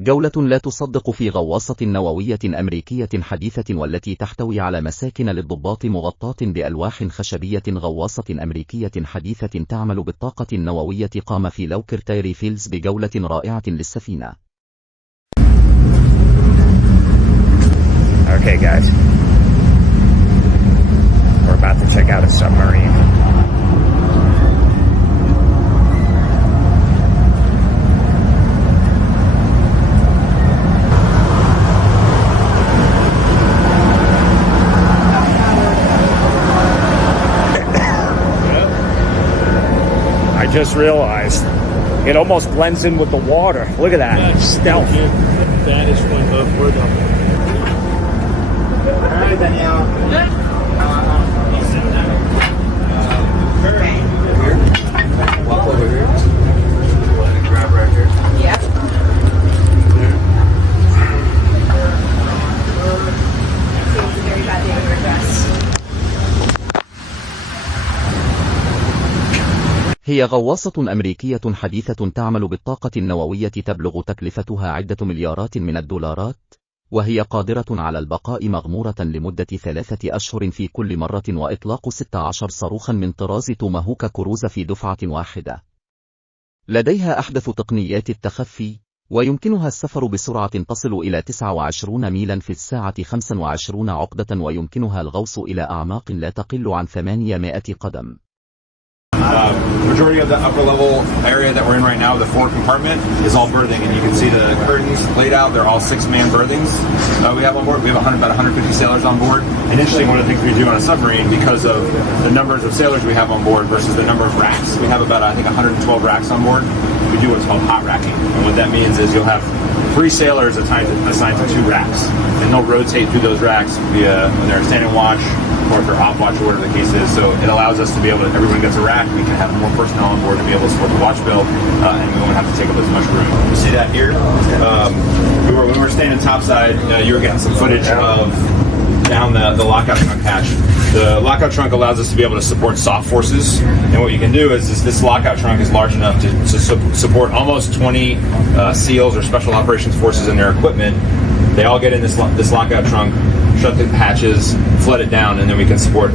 جولة لا تصدق في غواصة نووية أمريكية حديثة والتي تحتوي على مساكن للضباط مغطاة بألواح خشبية. غواصة أمريكية حديثة تعمل بالطاقة النووية قام في لوكرتيري فيلز بجولة رائعة للسفينة. Okay guys, we're about to check out a submarine. I just realized it almost blends in with the water. Look at that. Stealth. That is one of where the Walk over here. Grab right here. Yeah. Very bad day to rest. هي غواصة أمريكية حديثة تعمل بالطاقة النووية تبلغ تكلفتها عدة مليارات من الدولارات، وهي قادرة على البقاء مغمورة لمدة 3 أشهر في كل مرة وإطلاق 16 صاروخا من طراز توماهوك كروز في دفعة واحدة. لديها أحدث تقنيات التخفي، ويمكنها السفر بسرعة تصل إلى 29 ميلا في الساعة 25 عقدة، ويمكنها الغوص إلى أعماق لا تقل عن 800 قدم. Majority of the upper level area that we're in right now, the forward compartment, is all berthing, and you can see the curtains laid out. They're all 6-man berthings we have on board. We have about 150 sailors on board. And interesting, one of the things we do on a submarine, because of the numbers of sailors we have on board versus the number of racks, we have about, I think, 112 racks on board. We do what's called hot racking, and what that means is you'll have 3 sailors assigned to 2 racks, and they'll rotate through those racks when they're standing watch or if they're off watch or whatever the case is. So it allows us to be able to, everyone gets a rack, we can have more personnel on board to be able to support the watch bill, and we won't have to take up as much room. You see that here? When we were standing topside, you were getting some footage of down the lockout trunk hatch. The lockout trunk allows us to be able to support soft forces, and what you can do is this lockout trunk is large enough to support almost 20 SEALs or Special Operations Forces in their equipment. They all get in this lockout trunk, shut the hatches, flood it down, and then we can support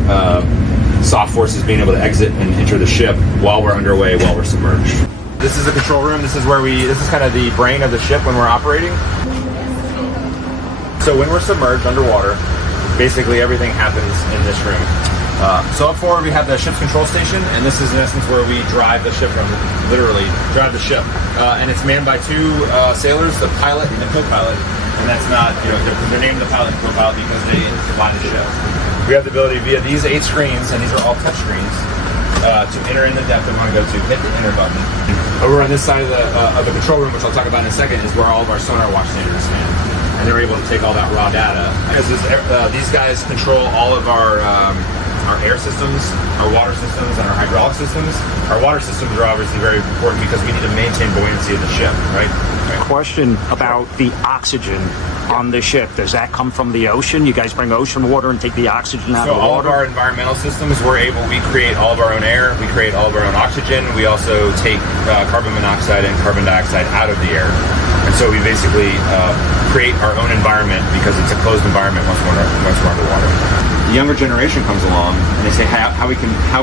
soft forces being able to exit and enter the ship while we're underway, while we're submerged. This is the control room. This is kind of the brain of the ship when we're operating. So when we're submerged underwater, basically everything happens in this room. So up forward we have the ship's control station, and this is in essence where we drive the ship from, literally drive the ship. And it's manned by 2 sailors, the pilot and the co-pilot. And that's not, they're named the pilot and co-pilot because they fly the ship. We have the ability via these 8 screens, and these are all touch screens, to enter in the depth we want to go to, hit the enter button. Over on this side of the control room, which I'll talk about in a second, is where all of our sonar watch standards stand. And they're able to take all that raw data. Because these guys control all of our air systems, our water systems, and our hydraulic systems. Our water systems are obviously very important because we need to maintain buoyancy of the ship, right? Question about the oxygen on the ship. Does that come from the ocean? You guys bring ocean water and take the oxygen out of the water? So all of our environmental systems, we create all of our own air, we create all of our own oxygen, we also take carbon monoxide and carbon dioxide out of the air. And so we basically create our own environment because it's a closed environment once we're underwater. The younger generation comes along and they say, how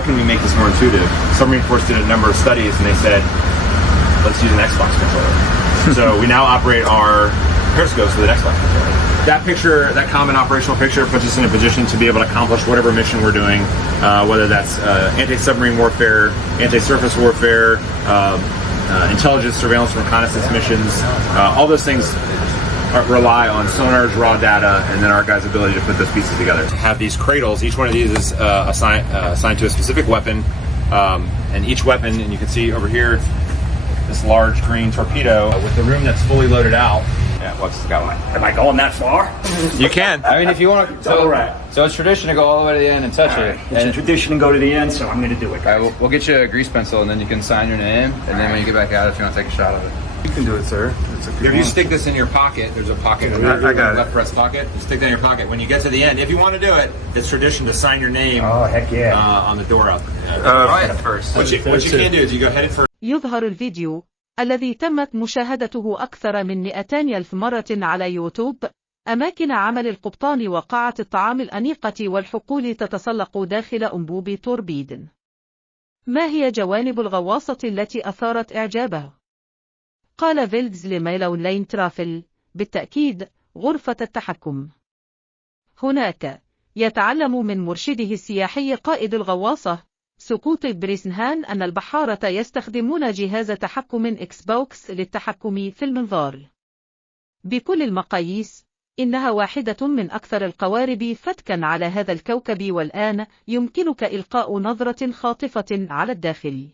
can we make this more intuitive? Submarine Force did a number of studies and they said, let's use an Xbox controller. So we now operate our periscopes with an Xbox controller. That picture, that common operational picture, puts us in a position to be able to accomplish whatever mission we're doing, whether that's anti-submarine warfare, anti-surface warfare, intelligence, surveillance, reconnaissance missions. All those things rely on sonar's raw data and then our guys' ability to put those pieces together. To have these cradles, each one of these is assigned to a specific weapon, and each weapon, and you can see over here, this large green torpedo with the room that's fully loaded out. Yeah, what's going? Am I going that far? You can. I mean, if you want to. So it's tradition to go all the way to the end and touch it. It's a tradition to go to the end, so I'm going to do it. All right, we'll get you a grease pencil, and then you can sign your name, and then when you get back out, if you want to take a shot of it. you can do it, sir. If you stick this in your pocket, there's a pocket in the left breast pocket. You stick that in your pocket. When you get to the end, if you want to do it, it's tradition to sign your name. Oh, heck yeah. On the door up. Right first. What you can do is you go headed first. يظهر الفيديو الذي تمت مشاهدته أكثر من 200,000 مرة على يوتيوب. أماكن عمل القبطان وقاعة الطعام الأنيقة والحقول تتسلق داخل أنبوب توربيد. ما هي جوانب الغواصة التي أثارت إعجابه؟ قال فيلدز لميلون لين ترافل: بالتأكيد غرفة التحكم. هناك يتعلم من مرشده السياحي قائد الغواصة سقوط بريسنهان أن البحارة يستخدمون جهاز تحكم إكس بوكس للتحكم في المنظار. بكل المقاييس إنها واحدة من أكثر القوارب فتكا على هذا الكوكب، والآن يمكنك إلقاء نظرة خاطفة على الداخل.